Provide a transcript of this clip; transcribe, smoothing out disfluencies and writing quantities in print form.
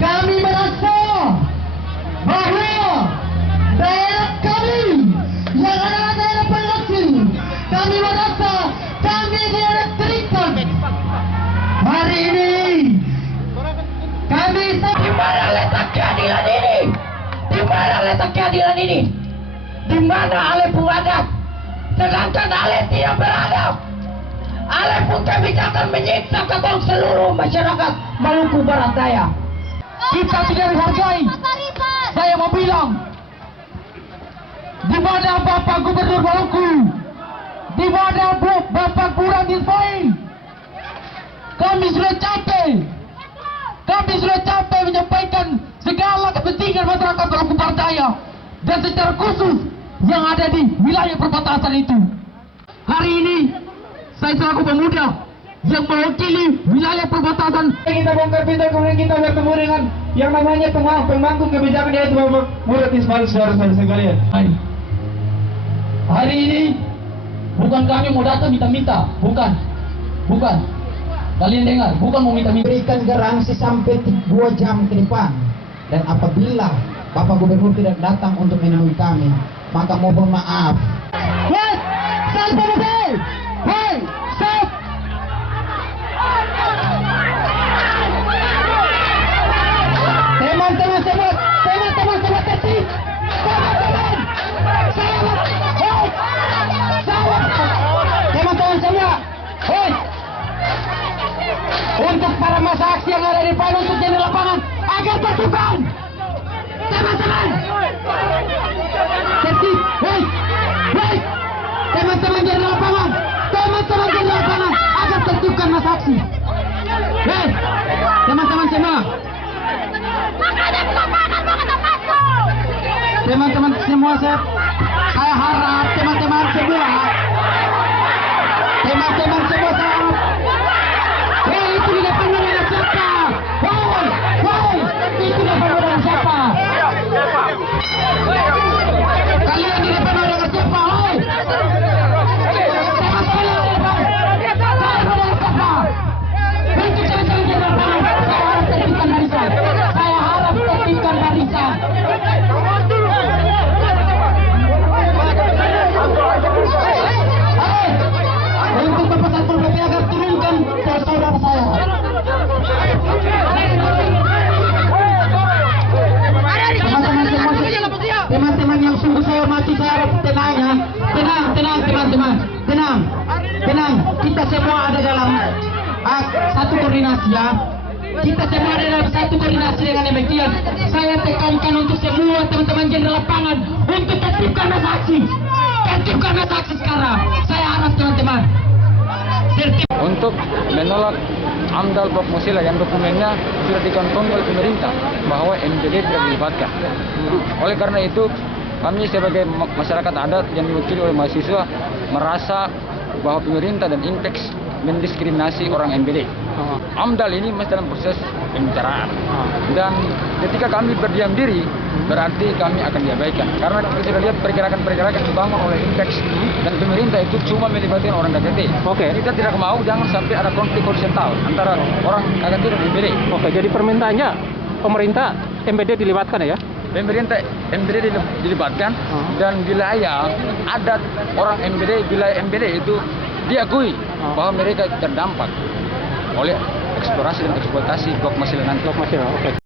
kami merasa bahwa daerah kami yang adalah daerah penghasil, kami merasa kami dielektrikan. Hari ini kami di mana letak keadilan ini? Di mana letak keadilan ini? Di mana Ale beradab? Sedangkan Ale tidak beradab. Ale pun kami akan menyiksa kepada seluruh masyarakat Maluku Barat Daya. Kita tidak dihargai. Saya mau bilang, di mana Bapak Gubernur Maluku? Di mana Bapak Burhan Ismail? Kami sudah capek. Kami sudah capek menyampaikan segala kepentingan masyarakat Maluku Barat Daya, dan secara khusus yang ada di wilayah perbatasan itu. Hari ini saya selaku pemuda yang mewakili wilayah perbatasan. Kita bongkar pintu, kemudian kita bertemu dengan yang namanya pemangku kebijakan, yaitu Bapak Burhan Ismail, saudara-saudara sekalian. Hari ini bukan kami mau datang minta-minta, bukan. Kalian dengar, bukan mau minta-minta. Berikan garansi sampai 2 jam ke depan. Dan apabila Bapak Gubernur tidak datang untuk menemui kami, maka mohon maaf. Hei, stop mobil! Hei, stop! Teman-teman semua tertib! Teman-teman! Teman-teman semua! Hei! Untuk para masa aksi yang ada di depan, untuk di lapangan, agar tertibkan! Teman-teman! Tertib! Hei! Teman-teman di lapangan! Teman-teman di lapangan! Agar tertibkan masa aksi! Hei! Teman-teman semua! Teman-teman semua, saya harap teman-teman semua saya harap, hei, itu di depan ada siapa? Hei, itu di depan ada siapa? Kalian di depan ada siapa? Hei, teman kalian di depan, kalian ada siapa? Untuk teman-teman di depan, saya harap tertibkan barisan. Saya harap tertibkan barisan. Untuk Bapak Satpol PP agar turunkan saudara saya. Teman-teman yang sungguh saya hormati, saya harap tenang ya. Tenang teman-teman. Tenang. Kita semua ada dalam satu koordinasi ya. Kita semua ada dalam satu koordinasi dengan demikian. Saya tekankan untuk semua teman-teman di lapangan untuk tertibkan masa aksi. Tertibkan masa aksi sekarang. Saya harap teman-teman untuk menolak AMDAL Bob Musila yang dokumennya sudah dikantongi oleh pemerintah bahwa MPD tidak dilibatkan. Oleh karena itu, kami sebagai masyarakat adat yang diwakili oleh mahasiswa merasa bahwa pemerintah dan Inpex mendiskriminasi orang MPD. AMDAL ini masih dalam proses pembicaraan, dan ketika kami berdiam diri berarti kami akan diabaikan, karena kita sudah lihat pergerakan dibangun oleh Inpex dan pemerintah itu cuma melibatkan orang KKT. Kita tidak mau jangan sampai ada konflik horizontal antara orang KKT dan MPD. Jadi permintaannya pemerintah MPD dilibatkan ya? Pemerintah MPD dilibatkan, dan wilayah adat orang MPD, wilayah MPD itu diakui bahwa mereka terdampak oleh eksplorasi dan eksploitasi blok Masila nanti.